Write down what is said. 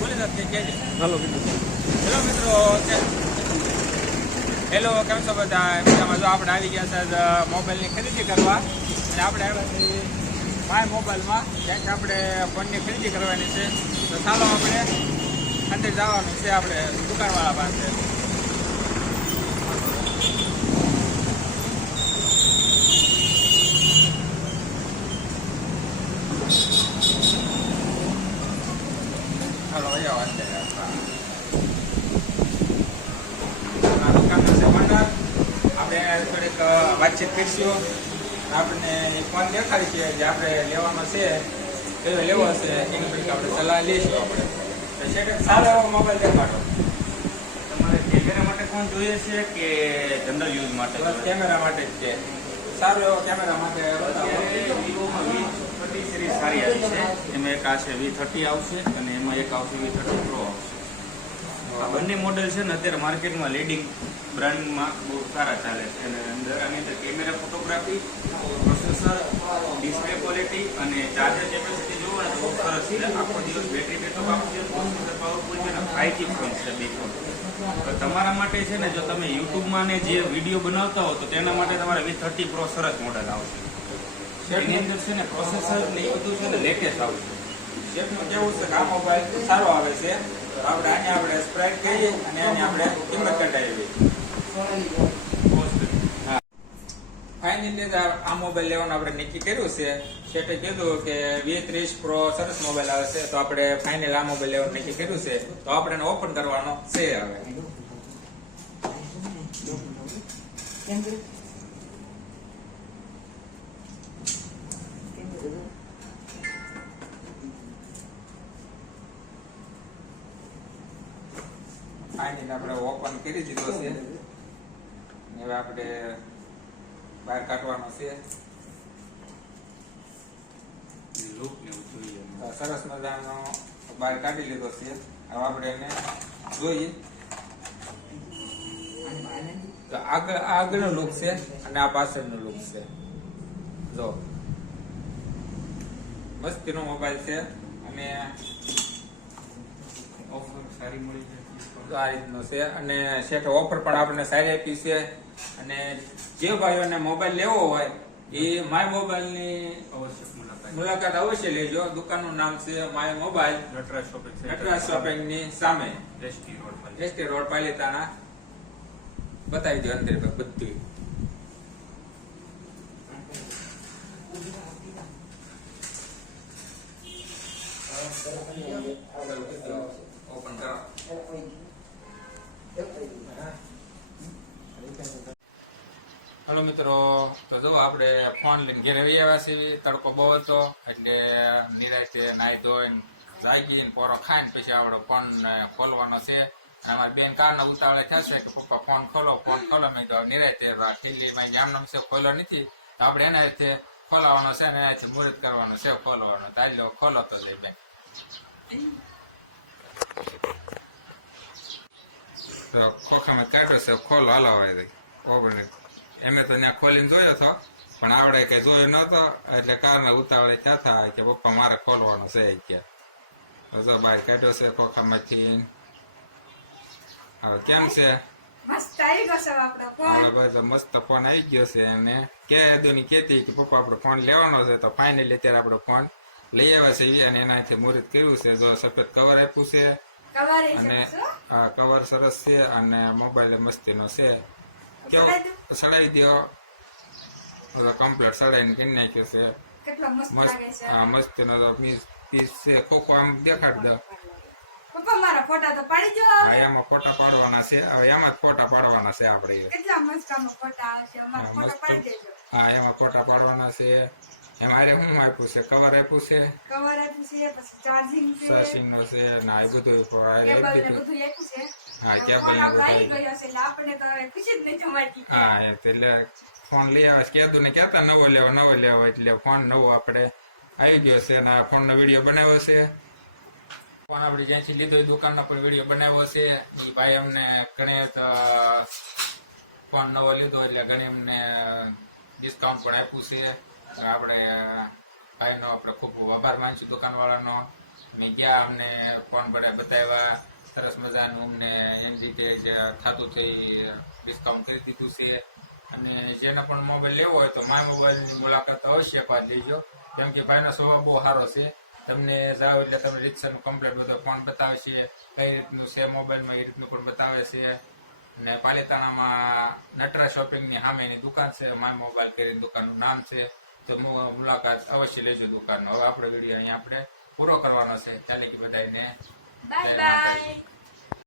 બોલી શકીએ કે હાલો હેલો મિત્રો, હેલો કેમ છો બધા? મજામાં. જો આપણે આવી ગયા છે મોબાઈલની ખરીદી કરવા, અને આપણે આવ્યા છીએ માય મોબાઈલમાં, ક્યાંક આપણે ફોનની ખરીદી કરવાની છે. તો ચાલો આપણે અંદર જવાનું છે આપણે દુકાનવાળા પાસે. ચાલો અહીંયા અંદર દુકાનનો છે ઓનર. આપણે થોડીક વાતચીત કરીશું. આપણને ફોન દેખાડી છે જે આપણે લેવાનો છે, કયો લેવો છે એની પછી આપણે સલાહ લઈશું. આપણે તો છે સારો એવો મોબાઈલ દેખાડો. તમારે કેમેરા માટે ફોન જોઈએ છે કે જનરલ યુઝ માટે? બસ કેમેરા માટે જ છે. સારો એવો કેમેરા માટે વિવોમાં V30 સિરીઝ સારી આવી છે. એમાં એક આ છે V30 આવશે અને એમાં એક આવશે V30 Pro આવશે. આ બંને મોડેલ છે ને અત્યારે માર્કેટમાં લીડિંગ બ્રાન્ડમાં બહુ સારા ચાલે છે. અને આની અંદર camera, photography, processor, display quality અને ચાર્જર કેપેસિટી જોવો ને તો બહુ સરસ છે. આખો દિવસ બેટરી બેકઅપ આપશે, પ્રોસેસર પાવરફુલ છે અને 5G ફોન છે બે ફોન. તો તમારા માટે છે ને, જો તમે યુટ્યુબમાં ને જે વિડીયો બનાવતા હો તો તેના માટે તમારે V30 Pro સરસ મોડેલ આવશે. એની અંદર છે ને પ્રોસેસર ને એ બધું છે ને લેટેસ્ટ આવશે. શેફનું કેવું છે કે આ મોબાઈલ સારો આવે છે. તો આપણે આને આપણે સ્પ્રાઇટ કરીએ અને આની આપણે કિંમત કઢાવી. ફાઇનલી આ મોબાઈલ લેવાનું આપણે નક્કી કર્યું છે. શેઠે કીધું કે V30 Pro સરસ મોબાઈલ આવે છે, તો આપણે ફાઇનલ આ મોબાઈલ લેવાનું નક્કી કર્યું છે. તો આપણે એને ઓપન કરવાનો છે હવે. ફાઇનલી આપણે ઓપન કરી દીધો છે. હવે આપણે બહાર કાઢવાનો છે. લુક ને એવું જોઈએ. સરસ મજાનો બહાર કાઢી લીધો છે. હવે આપણે એને જોઈએ. તો આગળનો લુક છે અને આ પાછળનો લુક છે. જો મસ્તીનો મોબાઈલ છે અને ઓફર સારી મળી જાય. આ રીતનો છે. અને શેઠ ઓફર પણ આપણને સારી આપી છે. અને જે ભાઈઓને મોબાઈલ લેવો હોય એ માય મોબાઈલની અવશ્ય મુલાકાત અવશ્ય લેજો. દુકાનનું નામ છે my mobile, Nataraj shopping Nataraj શોપિંગની સામે, એસટી રોડ પર. ST road Palitana. બતાવી દો અંદર બધું. ઓપન કરો. હલો મિત્રો, તો જો આપણે ફોન લઈને ઘરે આવી આવ્યા છીએ. તડકો બહુ હતો એટલે નિરાંતે નાહી ધોઈને જાગીને પોરો ખાઈને પછી આપણો ફોન ખોલવાનો છે. અને અમારી બેન કારના ઉતાવળે થશે કે પપ્પા ફોન ખોલો, ફોન ખોલો. મેં તો નિરાંતે ખીલીમાં નામ નામ છે ખોલો નથી, તો આપણે એના રીતે ખોલાવાનો છે અને એનાથી મુહૂર્ત કરવાનો છે ખોલવાનો. તો આજ ખોલો તો જઈ બેન. ખોખામાં કાઢ્યો છે, ખોલો હાલો હવે. ઓગણે એમે તો ત્યાં ખોલીને જોયો હતો પણ આવડે કઈ જોયો નતો, એટલે કારના ઉતાવળે ક્યાં થાય કે પપ્પા મારે ખોલવાનો છે કે હજો બહાર કાઢ્યો છે ખોખામાંથી. હવે કેમ છે? મસ્ત આવી ગયો છે આપણો ફોન. હવે મસ્ત ફોન આવી ગયો છે. અને કે અદુની કેતી કે પપ્પા આપણો ફોન લેવાનો છે, તો ફાઇનલી અત્યારે આપણો ફોન લઈ આવ્યા છે અને એનાથી મુહૂર્ત કર્યું છે. જો સફેદ કવર આપ્યું છે અને હા કવર સરસ છે અને મોબાઈલ મસ્તીનો છે. કેવો સડાઈ દો, કમ્પ્લીટ સડાઈને કરી નાખ્યો છે. કેટલો મસ્ત લાગે છે. હા મસ્તીનો પીસ છે. ખોખો આમ દેખાડ દો. પપ્પા મારા ફોટા તો પાડી દો. હા એમાં ફોટા પાડવાના છે. હવે એમાં જ ફોટા પાડવાના છે આપણે. કેટલા મસ્ત આમાં ફોટા આવશે. અમારા ફોટા પાડી દેજો. હા એમાં ફોટા પાડવાના છે. એમાં શું આપ્યું છે? કવર આપ્યું છે, કવર આપ્યું છે, પછી ચાર્જિંગ છે, ચાર્જિંગ નો છે ના એ બધું કેબલ ને બધું આપ્યું છે. હા ફોન કેબલ ને આપણે આવી બધું. ગયો છે એટલે આપણે તો હવે ખુશી જ નહીં જમાતી. હા એટલે ફોન લઈ આવ્યા કહેતું ને કહેતા નવો લેવો એટલે ફોન નવો આપણે આવી ગયો છે. અને આ ફોન નો વિડીયો બનાવ્યો છે. ફોન આપણે જ્યાંથી લીધો એ દુકાનનો પણ વિડીયો બનાવ્યો છે. એ ભાઈ અમને ઘણી ફોન નવો લીધો એટલે ઘણી અમને ડિસ્કાઉન્ટ પણ આપ્યું છે. આપણે ભાઈનો આપણે ખૂબ આભાર માનીશું દુકાનવાળાનો. અમે ગયા, અમને ફોન બધા બતાવ્યા, સરસ મજાનું અમને એની રીતે જ થતું થઈ ડિસ્કાઉન્ટ કરી દીધું છે. અને જેને પણ મોબાઈલ લેવો હોય તો માય મોબાઈલની મુલાકાત અવશ્ય પાડ લેજો, કેમ કે ભાઈનો સ્વભાવ બહુ સારો છે. તમને જાઓ એટલે તમને રીતસરનું કમ્પ્લેટ બધો ફોન બતાવે છે, કઈ રીતનું છે મોબાઈલમાં એ રીતનું પણ બતાવે છે. અને પાલિતાણામાં નટરાજ શોપિંગની સામેની દુકાન છે, માય મોબાઈલ કરીને દુકાનનું નામ છે. તો મુલાકાત અવશ્ય લેજો દુકાનનો. હવે આપણો વિડીયો અહીંયા આપણે પૂરો કરવાનો છે. ચાલે કે બધાને બાય બાય.